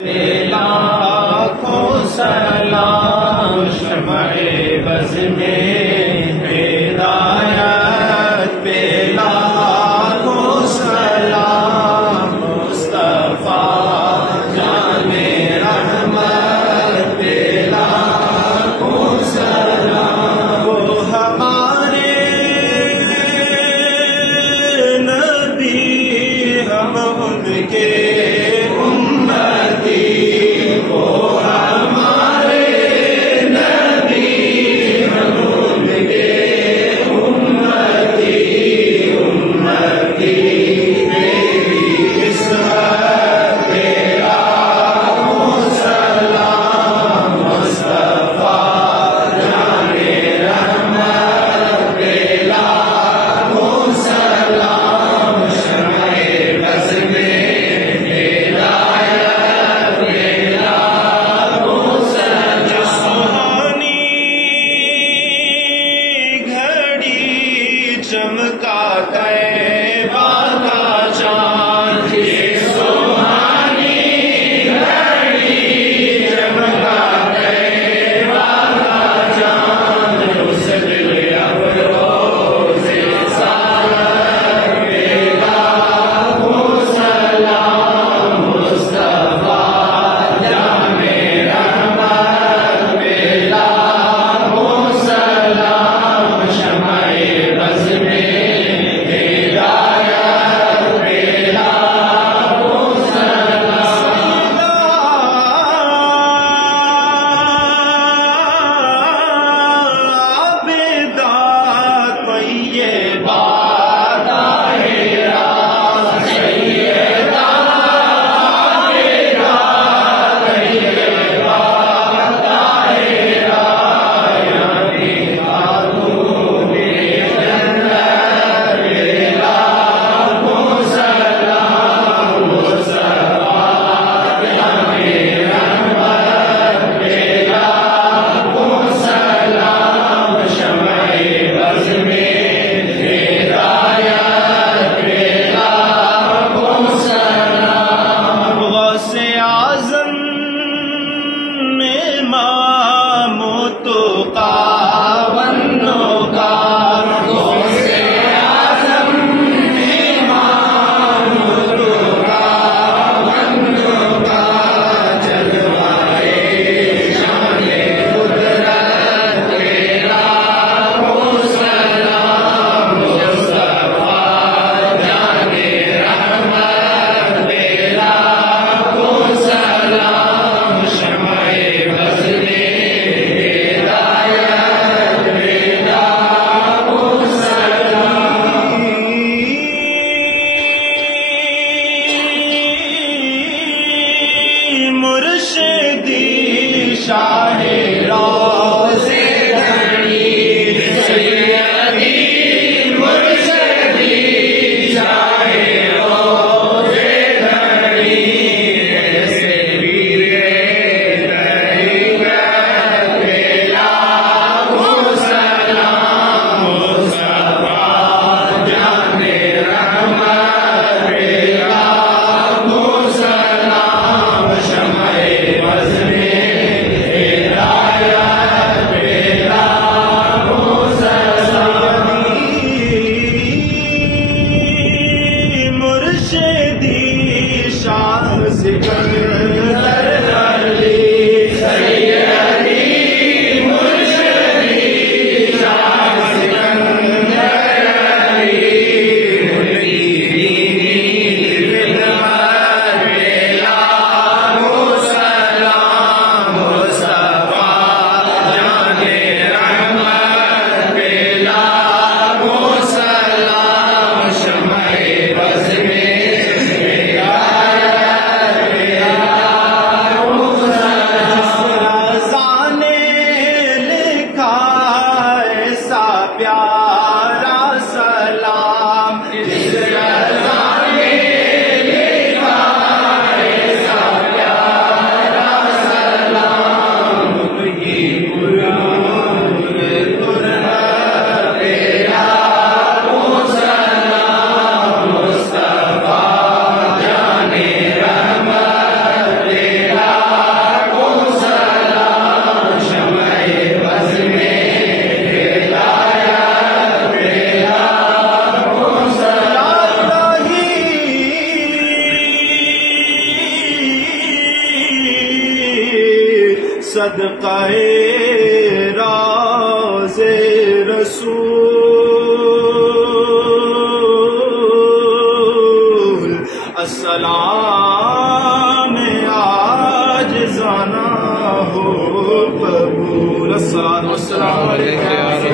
लाखों सलाम शम्ए बज़ में हिदायत पे लाखों सलाम मुस्तफा जाने रहमत पे लाखों सलाम। वो हमारे नबी हम उनके चमका तैबा का चाँद, ये सुहानी घड़ी चमका तैबा का चाँद। उस दिल अफरोज़े सारत पे लाखों सलाम मुस्तफा जाने रहमत पे लाखों सलाम। शम्ए बज़ में हिदायत पे लाखों सलाम। आबिदा तय्यबा ताहिरा सय्यदा आबिदा तय्यबा ताहिरा यानी खातूने जन्नत पे लाखों सलाम मुस्तफा जाने रहमत पे लाखों सलाम। शम्ए बज़ में हिदायत पे लाखों सलाम। गौसे आज़म इमाम तुक़ा वन्नुकार, गौसे आज़म इमाम तुक़ा वन्नुकार। जलवाए शाने कुदरत पे लाखों सलाम मुस्तफा जाने रहमत पे लाखों सलाम। शम्ए बज़ में हिदायत पे लाखों सलाम। मुर्शिदी शाहे रोज़े धनी सय्यदी मुर्शिदी शाहे रोज़े धनी। ऐसे वीरे तरीक़त पे लाखों सलाम मुस्तफा जाने रहमत पे लाखों सलाम। शम्ए बज़ में हिदायत पे सदक़े राज़े रसूल अस्सलाम आज जाना हो कबूल। अस्सलाम अलैकुम।